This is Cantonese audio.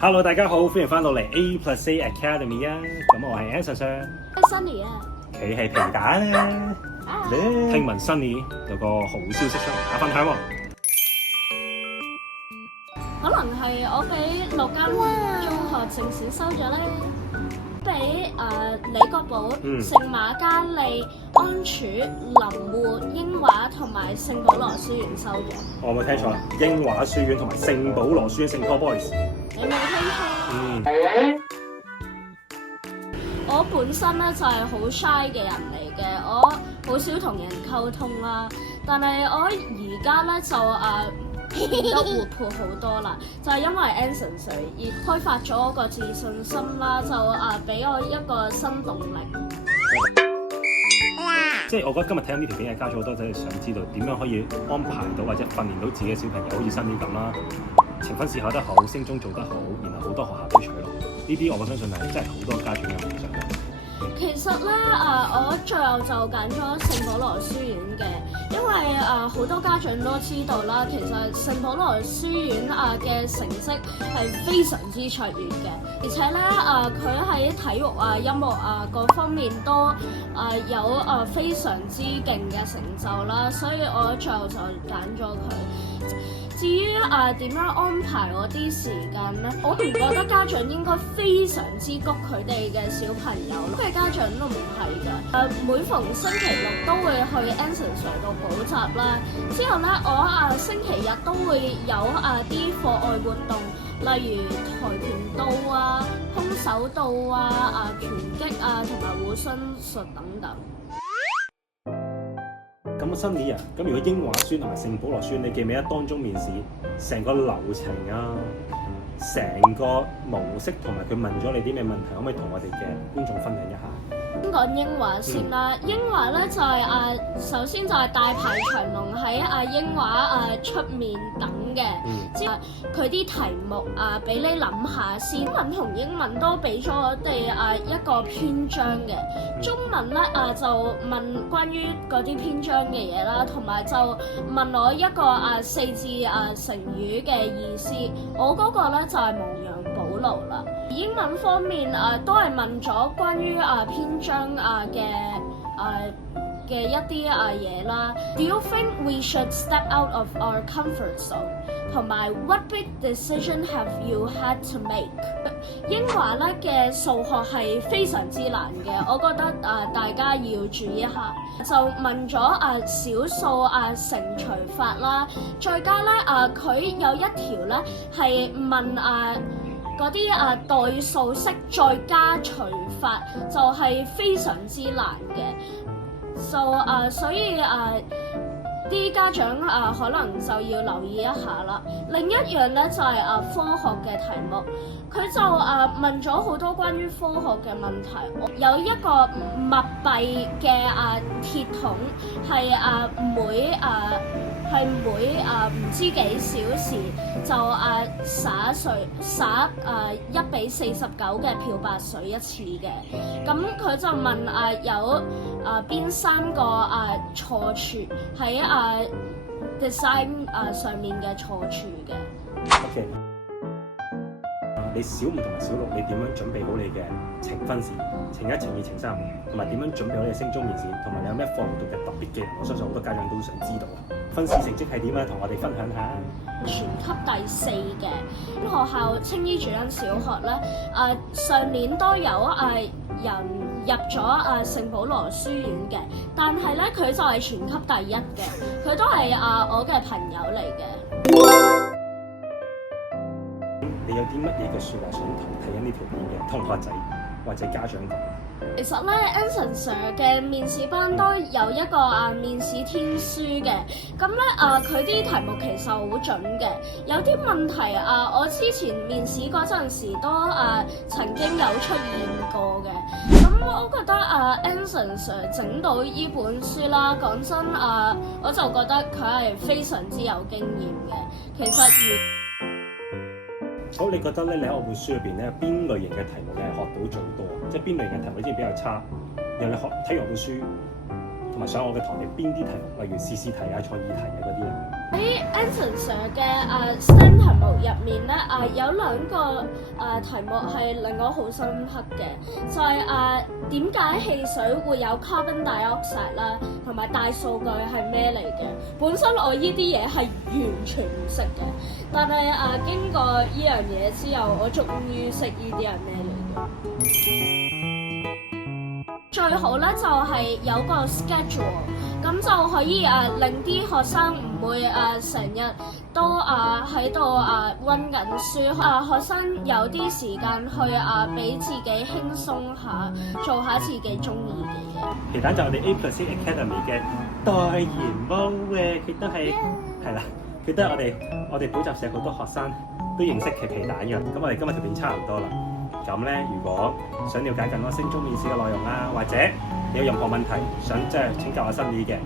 Hello， 大家好，歡迎翻到嚟 A+A Academy 啊！咁我係 Anson Sir， Sunny 啊，佢係皮蛋啊！聽聞 Sunny 有個好消息想同大家分享喎。可能係我俾6間中學正式收咗咧，俾李國寶、聖瑪加利、安柱、林護、英華同埋聖保羅書院收咗。我有冇聽錯？英華書院同埋聖保羅書院聖 Paul Boys。你冇聽錯。我本身咧就係好 shy 嘅人嚟嘅，我好少同人溝通啦。但係我而家咧就變得活潑好多啦，就係因為 Anson Sir 而開發咗我個自信心啦，就俾我一個新動力。即係我覺得今日睇緊呢條片嘅家長好多仔係想知道點樣可以安排到或者訓練到自己嘅小朋友好似Sunny咁啦，呈分試考得好，升中做得好，然後好多學校都取錄，呢啲我相信係真係好多家長嘅夢想。其實咧我最後就揀咗聖保羅書院嘅，因為好多家長都知道啦，其實聖保羅書院嘅成績係非常之卓越嘅，而且咧佢喺體育音樂各方面都有非常之勁嘅成就啦，所以我最後就揀咗佢。至於點樣安排我啲時間咧，我唔覺得家長應該非常之谷佢哋嘅小朋友咯，因為家長都唔係㗎。每逢星期六都會去 Anson Sir 度補習啦，之後咧我星期日都會有啲課外活動，例如跆拳道空手道拳擊同埋護身術等等。咁Sunny啊，咁如果英華書院同埋聖保羅書院，你記唔記得當中面試成個流程成個模式同埋佢問咗你啲咩問題，可唔可以同我哋嘅觀眾分享一下？先講英華先啦，英華咧就係首先就係大排長龍喺英華出面等嘅，之後佢啲題目俾你諗下先，英文同英文都俾咗我哋一個篇章嘅，中文咧就問關於嗰啲篇章嘅嘢啦，同埋就問我一個4字成語嘅意思，我嗰個咧就係亡羊補牢啦。英文方面都係問咗關於篇章嘅一啲嘢啦。Do you think we should step out of our comfort zone？ 同埋 What big decision have you had to make？ 英華咧嘅數學係非常之難嘅，我覺得大家要注意一下。就問咗小數乘除法啦，再加咧佢有一條咧係問嗰啲代數式再加除法，就係非常之難嘅。所以啲家長可能就要留意一下啦。另一樣咧就係科學嘅題目，佢就問咗好多關於科學嘅問題。有一個密閉嘅鐵桶係每唔知幾小時就灑1:49嘅漂白水一次嘅，咁佢就問有邊3個錯處喺design 上面嘅錯處嘅。OK， 你小5同埋小6，你點樣準備好你嘅呈分試、呈1、呈2、呈3，同埋點樣準備好你嘅升中面試，同埋你有咩課外活動嘅特別技能？我相信好多家長都想知道。分試成績係點啊？同我哋分享下。全級第4嘅學校青衣主恩小學咧，上年都有人入咗聖保羅書院嘅，但係咧佢就係全級第1嘅，佢都係我嘅朋友嚟嘅。你有啲乜嘢嘅説話想同睇緊呢條片嘅同學仔或者家長講？其實咧 Anson Sir 嘅面試班都有一個面試天書嘅，咁咧佢啲題目其實好準嘅，有啲問題我之前面試嗰陣時都曾經有出現過嘅，咁我覺得Anson Sir 整到依本書啦，講真我就覺得佢係非常之有經驗嘅。其實好，你覺得咧，你喺我本書入邊咧，邊類型嘅題目你係學到最多？即係邊類型嘅題目你知比較差？然後你睇完我本書同埋上我嘅堂，你邊啲題目，例如試題創意題嗰啲咧？喺 Anson Sir 嘅STEM 題目入面咧有兩個題目係令我好深刻嘅，就係點解汽水會有 carbon dioxide 啦，同埋大數據係咩嚟嘅？本身我呢啲嘢係完全唔識嘅，但係經過呢樣嘢之後，我終於識呢啲係咩嚟嘅。最好咧就係有個 schedule， 咁就可以令啲學生唔會成日都喺度溫緊書，學生有啲時間去俾自己輕鬆下，做下自己中意嘅嘢。皮蛋就係我哋 A+C Academy 嘅代言模嘅，佢都係係啦，佢都係我哋補習社好多學生都認識嘅皮蛋嘅。咁我哋今日條片差唔多啦。咁咧，如果想了解更多升中面試嘅內容啦，或者你有任何問題想即係請教阿Sunny嘅。